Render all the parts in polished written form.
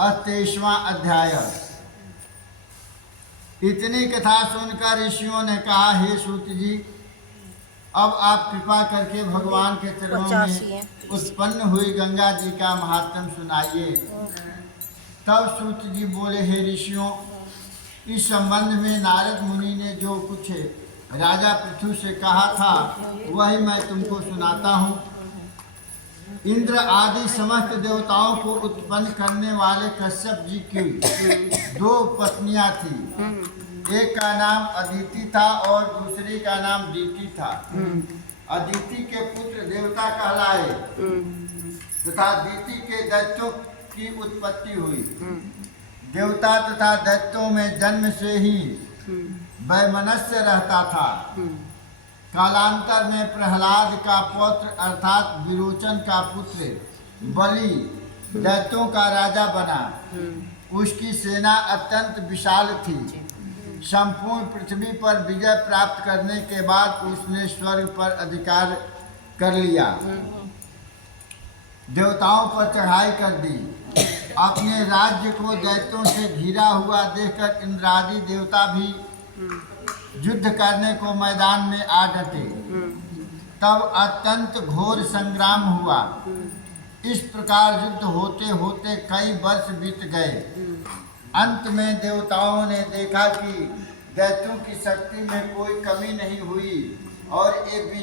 23वां अध्याय। इतनी कथा सुनकर ऋषियों ने कहा, हे सूत जी, अब आप कृपा करके भगवान के चरणों में उत्पन्न हुई गंगा जी का महात्म्य सुनाइए। तब सूत जी बोले, हे ऋषियों, इस संबंध में नारद मुनि ने जो कुछ राजा पृथु से कहा था वही मैं तुमको सुनाता हूँ। इंद्र आदि समस्त देवताओं को उत्पन्न करने वाले कश्यप जी की 2 पत्नियां थी। एक का नाम अदिति था और दूसरी का नाम दीति था। अदिति के पुत्र देवता कहलाए तथा दीति के दैत्यों की उत्पत्ति हुई। देवता तथा दैत्यों में जन्म से ही वैमनस्य रहता था। कालांतर में प्रहलाद का पौत्र अर्थात विरोचन का पुत्र बलि दैत्यों का राजा बना। उसकी सेना अत्यंत विशाल थी। संपूर्ण पृथ्वी पर विजय प्राप्त करने के बाद उसने स्वर्ग पर अधिकार कर लिया। देवताओं पर चढ़ाई कर दी। अपने राज्य को दैत्यों से घिरा हुआ देखकर इंद्रादि देवता भी युद्ध करने को मैदान में आ डटे। तब अत्यंत घोर संग्राम हुआ। इस प्रकार युद्ध होते होते कई वर्ष बीत गए। अंत में देवताओं ने देखा कि दैत्यों की शक्ति में कोई कमी नहीं हुई और ये भी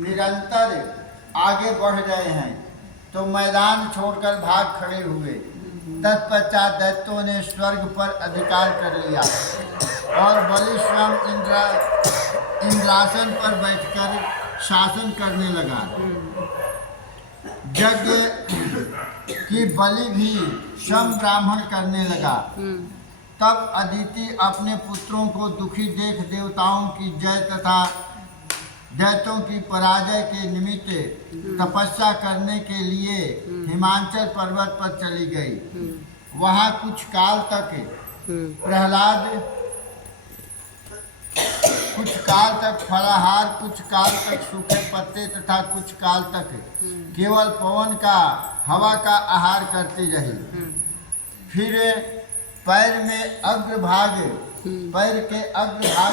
निरंतर आगे बढ़ रहे हैं, तो मैदान छोड़कर भाग खड़े हुए। तत्पश्चात दैत्यों ने स्वर्ग पर अधिकार कर लिया और बलि स्वयं इंद्रासन पर बैठकर शासन करने लगा। यज्ञ की बलि भी स्वयं ब्राह्मण करने लगा। तब अदिति अपने पुत्रों को दुखी देख देवताओं की जय तथा दैत्यों की पराजय के निमित्त तपस्या करने के लिए हिमाचल पर्वत पर चली गई। वहाँ कुछ काल तक प्रहलाद, कुछ काल तक फलाहार, कुछ काल तक सूखे पत्ते तथा कुछ काल तक केवल पवन का, हवा का आहार करती रही। फिर पैर के अग्रभाग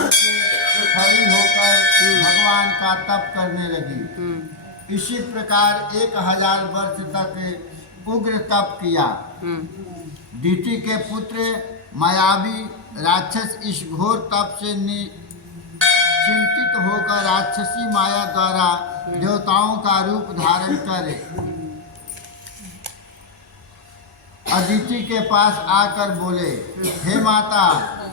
से खड़ी होकर भगवान का तप करने लगी। इसी प्रकार 1000 वर्ष तक उग्र तप किया। दीति के पुत्र मायावी राक्षस इस घोर तप से चिंतित होकर राक्षसी माया द्वारा देवताओं का रूप धारण कर अदिति के पास आकर बोले, हे माता,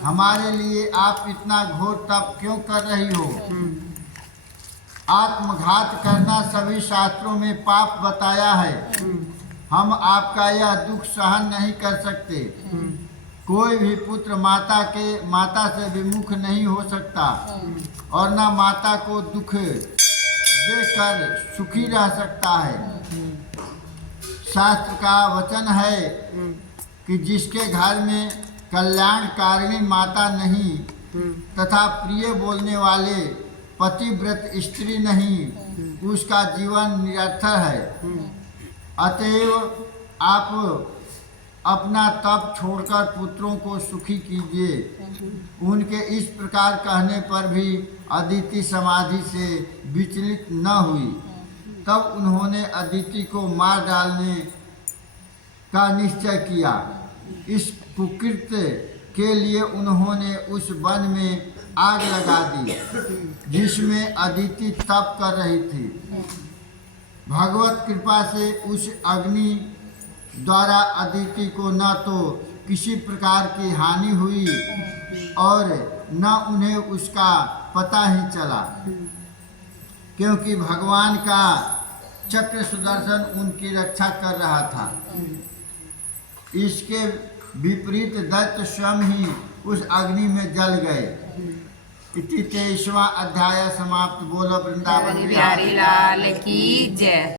हमारे लिए आप इतना घोर तप क्यों कर रही हो? आत्मघात करना सभी शास्त्रों में पाप बताया है। हम आपका यह दुख सहन नहीं कर सकते। कोई भी पुत्र माता से विमुख नहीं हो सकता और न माता को दुख देकर सुखी रह सकता है। शास्त्र का वचन है कि जिसके घर में कल्याणकारिणी माता नहीं तथा प्रिय बोलने वाले पतिव्रत स्त्री नहीं, उसका जीवन निरर्थक है। अतएव आप अपना तप छोड़कर पुत्रों को सुखी कीजिए। उनके इस प्रकार कहने पर भी अदिति समाधि से विचलित न हुई। तब उन्होंने अदिति को मार डालने का निश्चय किया। इस कुकृत्य के लिए उन्होंने उस वन में आग लगा दी जिसमें अदिति तप कर रही थी। भगवत कृपा से उस अग्नि द्वारा अदिति को न तो किसी प्रकार की हानि हुई और न उन्हें उसका पता ही चला, क्योंकि भगवान का चक्र सुदर्शन उनकी रक्षा कर रहा था। इसके विपरीत दैत्य स्वयं ही उस अग्नि में जल गए। इति 23वां अध्याय समाप्त। बोलो वृंदावन बिहारी लाल की जय।